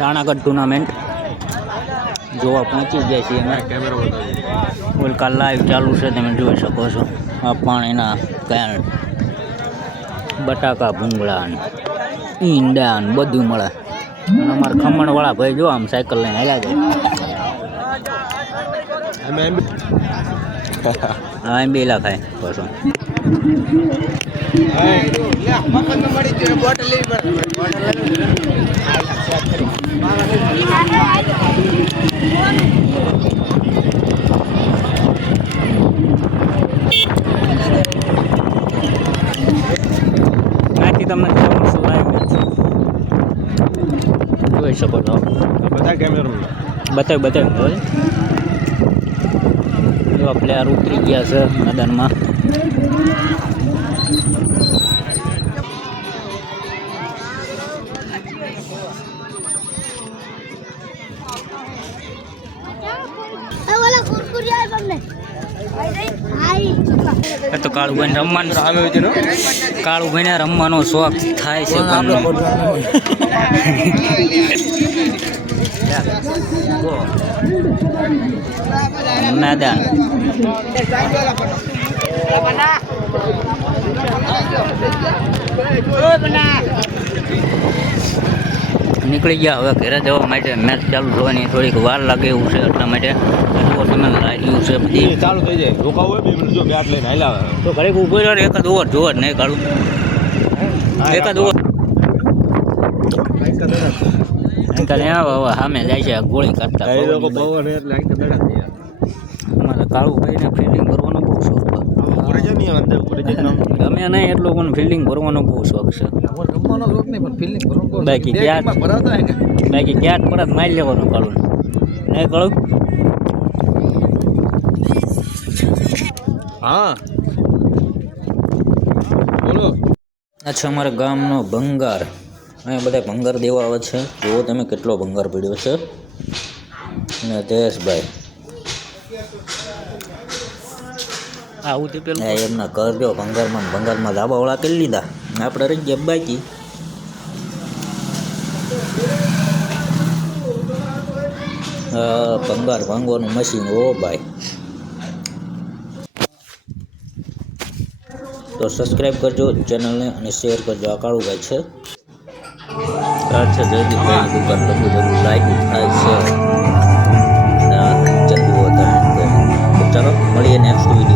Ranagadh tournament જોવા પહોંચી ગયા છીએ અમે. ઓલકા લાઈવ ચાલુ છે, તમે જોઈ શકો છો. આ પાણીના કારણ બટાકા ભૂંગળા ને ઈંડા ને બધું મળે. અને અમારા ખમણવાળા ભાઈ જો આમ સાયકલ લઈને હાલ્યા જાય. હા એમ બેલા ખાય પાછો. ત્યાંથી તમને જોઈ શકો છો. બતાવ્યું એવા પ્લેયર ઉતરી ગયા છે મેદાનમાં. તો કાળુભાઈ રમવાનું કાળુભાઈને રમવાનો શોખ થાય છે. મેદાન નીકળી ગયા હવે ઘરે જવા માટે. મેચ ચાલુ થવાની થોડીક વાર લાગે એવું છે, એટલા માટે તમે લાગ્યું છે બધી ચાલુ થઈ જાય. રોકાવું હોય 2 મિનિટ જો બેટ લઈને હાલ્યા તો ઘડીક ઉભો રહ્યો. એકાદ ઓવર જોવો જ નહીં કાઢું. એકાદ ઓવર સામે જાય છે ગોળી કાઢતા. અમારે કાળુભાઈને ફિલ્ડિંગ કરવાનો બહુ શોખ છે. ગમે નહીં એટલો પણ ફિલ્ડિંગ ભરવાનો બહુ શોખ છે. બાકી ક્યાં પડત મારી લેવાનું કાળું નહીં કાળું. હા બોલો. અચ્છા, અમારા ગામનો ભંગાર. અહીંયા બધા ભંગાર દેવા આવે છે. જુઓ તમે કેટલો ભંગાર પડ્યો છે. અને જયેશભાઈ આવું તે પેલું એમના ઘર જો ભંગારમાં ધાબાવાળા કરી લીધા. આપણે રહી ગયા બાકી. ભંગાર ભાંગવાનું મશીન. ઓ ભાઈ, તો સબસ્ક્રાઈબ કરજો ચેનલને અને શેર કરજો. આ કાળુભાઈ છે. અચ્છા, જયદીપભાઈ દુકાન લગભગ લાઈક થાય છે. ચાલો મળીએ નેક્સ્ટ વિડીયો.